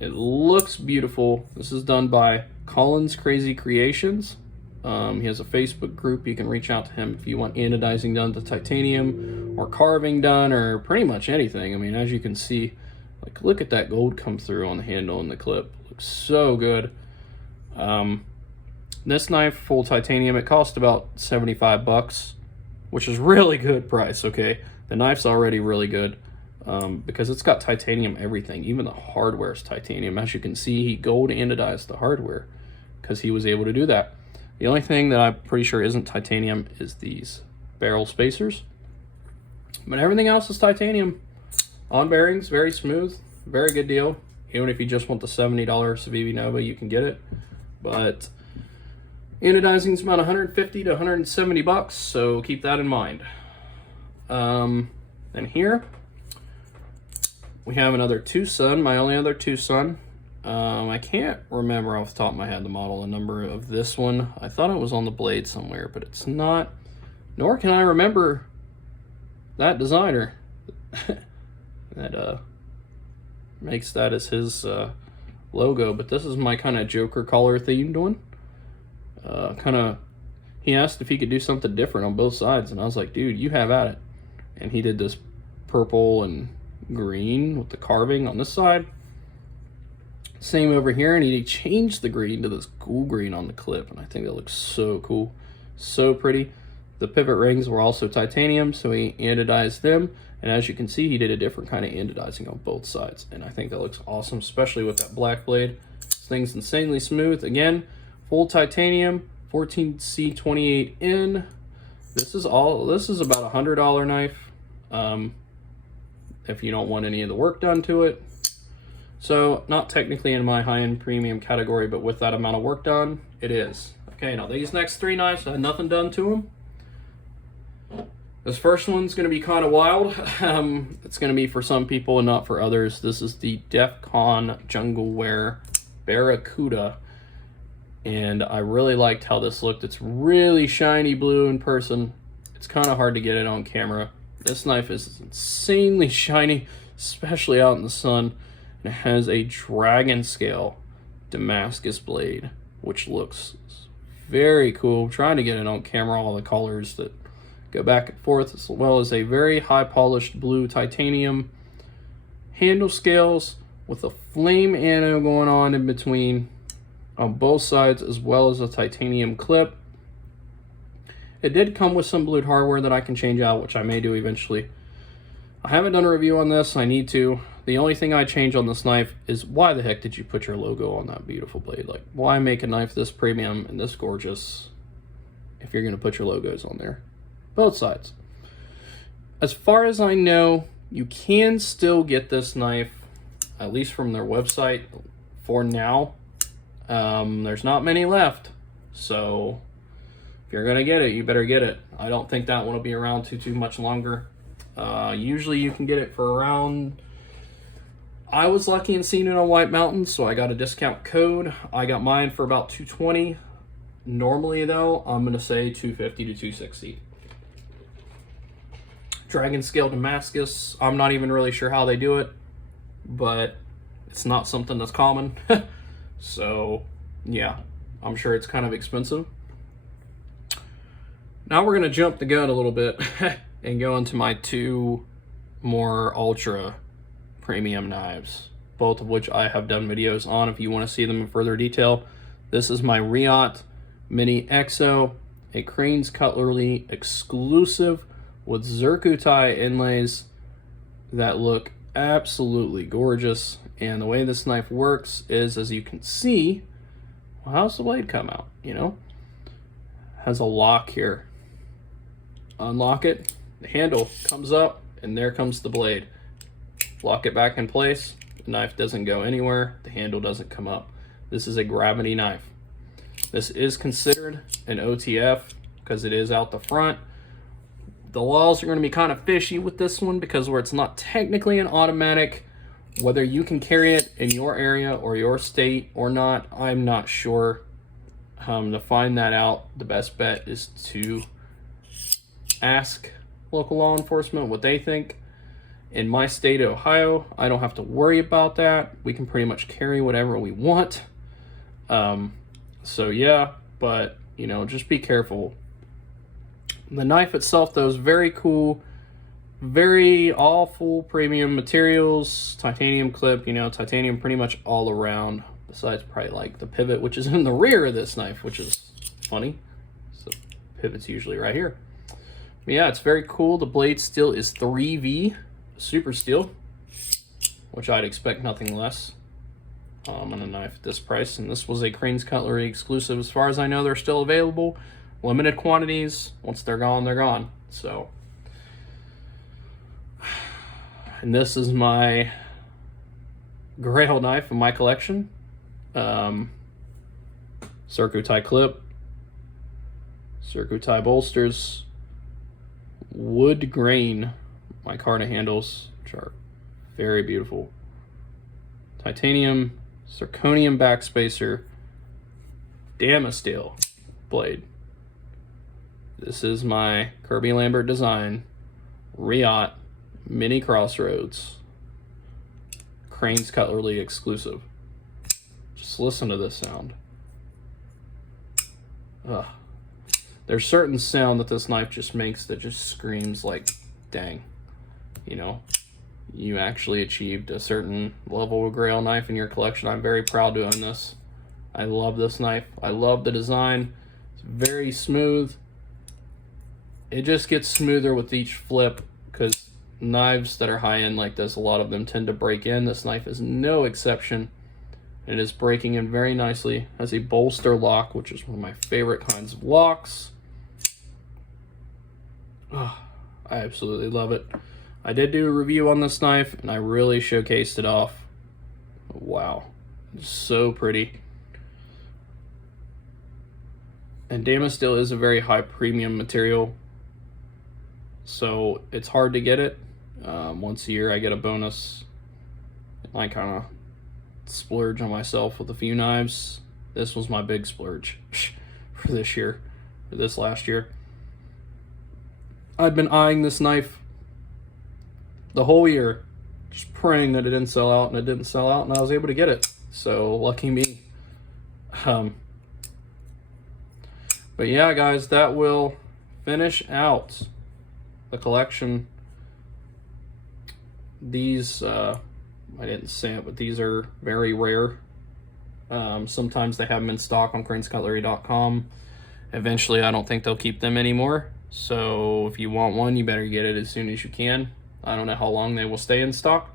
It looks beautiful. This is done by Colin's Crazy Creations. He has a Facebook group. You can reach out to him if you want anodizing done to titanium, or carving done, or pretty much anything. I mean, as you can see, like, look at that gold come through on the handle and the clip. Looks so good. This knife, full titanium, it cost about 75 bucks, which is really good price, okay? The knife's already really good. because it's got titanium everything. Even the hardware is titanium. As you can see, he gold anodized the hardware because he was able to do that. The only thing that I'm pretty sure isn't titanium is these barrel spacers. But everything else is titanium. On bearings, very smooth, very good deal. Even if you just want the $70 Civivi Nova, you can get it. But anodizing is about 150 to 170 bucks, so keep that in mind. And here we have another Tucson, my only other Tucson. I can't remember off the top of my head the model and number of this one. I thought it was on the blade somewhere, but it's not. Nor can I remember that designer that makes that as his logo. But this is my kind of Joker collar themed one. He asked if he could do something different on both sides, and I was like, dude, you have at it. And he did this purple and green with the carving on this side. Same over here, and he changed the green to this cool green on the clip, and I think that looks so cool, so pretty. The pivot rings were also titanium, so he anodized them, and as you can see, he did a different kind of anodizing on both sides, and I think that looks awesome, especially with that black blade. This thing's insanely smooth. Again, full titanium, 14C28N. This is about a $100 knife. If you don't want any of the work done to it. So not technically in my high-end premium category, but with that amount of work done, it is. Okay, now these next three knives, I had nothing done to them. This first one's going to be kind of wild. It's going to be for some people and not for others. This is the DEF CON Jungle Wear Barracuda. And I really liked how this looked. It's really shiny blue in person. It's kind of hard to get it on camera. This knife is insanely shiny, especially out in the sun. And it has a dragon scale Damascus blade, which looks very cool. I'm trying to get it on camera, all the colors that go back and forth, as well as a very high polished blue titanium handle scales with a flame anode going on in between on both sides, as well as a titanium clip. It did come with some blued hardware that I can change out, which I may do eventually. I haven't done a review on this. I need to. The only thing I change on this knife is, why the heck did you put your logo on that beautiful blade? Like, why make a knife this premium and this gorgeous if you're going to put your logos on there? Both sides. As far as I know, you can still get this knife, at least from their website, for now. There's not many left, so if you're gonna get it, you better get it. I don't think that one will be around too much longer. Usually you can get it for around, I was lucky and seen it on White Mountain, so I got a discount code. I got mine for about $220. Normally though, I'm gonna say $250 to $260. Dragon scale Damascus, I'm not even really sure how they do it, but it's not something that's common. So yeah, I'm sure it's kind of expensive. Now we're gonna jump the gun a little bit and go into my two more ultra premium knives, both of which I have done videos on if you want to see them in further detail. This is my Riot Mini XO, a Crane's Cutlery exclusive with zircuti inlays that look absolutely gorgeous. And the way this knife works is, as you can see, well, how's the blade come out, you know? Has a lock here. Unlock it, the handle comes up, and there comes the blade. Lock it back in place, the knife doesn't go anywhere, the handle doesn't come up. This is a gravity knife. This is considered an OTF because it is out the front. The laws are going to be kind of fishy with this one because where it's not technically an automatic, whether you can carry it in your area or your state or not, I'm not sure. To find that out, the best bet is to ask local law enforcement what they think. In my state of Ohio, I don't have to worry about that. We can pretty much carry whatever we want. So yeah, but you know, just be careful. The knife itself though is very cool, very awful premium materials, titanium clip, you know, titanium pretty much all around, besides probably like the pivot, which is in the rear of this knife, which is funny. So pivot's usually right here. But yeah, it's very cool. The blade still is 3V super steel, which I'd expect nothing less on a knife at this price. And this was a Crane's Cutlery exclusive. As far as I know, they're still available. Limited quantities. Once they're gone, they're gone. So, and this is my Grail knife in my collection. Circuit tie clip, circuit tie bolsters, wood grain micarta handles, which are very beautiful, titanium zirconium backspacer, Damascus blade. This is my Kirby Lambert design Riot Mini Crossroads Crane's Cutlery exclusive. Just listen to this sound. Ugh. There's certain sound that this knife just makes that just screams like, dang, you know, you actually achieved a certain level of Grail knife in your collection. I'm very proud to own this. I love this knife. I love the design. It's very smooth. It just gets smoother with each flip because knives that are high-end like this, a lot of them tend to break in. This knife is no exception. It is breaking in very nicely. Has a bolster lock, which is one of my favorite kinds of locks. Oh, I absolutely love it. I did do a review on this knife, and I really showcased it off. Wow, it's so pretty. And Damascus is a very high premium material, so it's hard to get it. Once a year I get a bonus. I kind of splurge on myself with a few knives. This was my big splurge for this year, for this last year. I've been eyeing this knife the whole year, just praying that it didn't sell out, and it didn't sell out, and I was able to get it. So lucky me. But yeah, guys, that will finish out the collection. These, I didn't say it, but these are very rare. Sometimes they have them in stock on cranescutlery.com. Eventually, I don't think they'll keep them anymore. So if you want one, you better get it as soon as you can. I don't know how long they will stay in stock.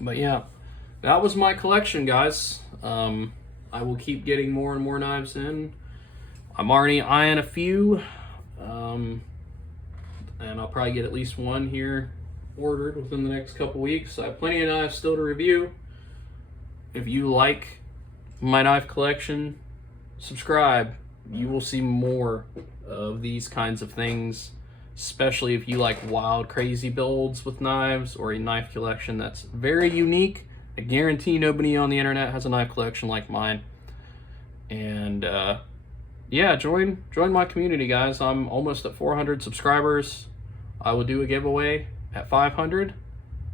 But yeah, that was my collection, guys. I will keep getting more and more knives in. I'm already eyeing a few. And I'll probably get at least one here ordered within the next couple weeks. I have plenty of knives still to review. If you like my knife collection, subscribe. You will see more of these kinds of things, especially if you like wild, crazy builds with knives or a knife collection that's very unique. I guarantee nobody on the internet has a knife collection like mine. And yeah, join my community, guys. I'm almost at 400 subscribers. I will do a giveaway at 500,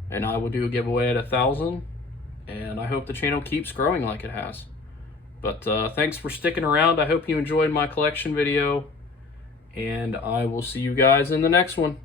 and I will do a giveaway at 1,000, and I hope the channel keeps growing like it has. But thanks for sticking around. I hope you enjoyed my collection video, and I will see you guys in the next one.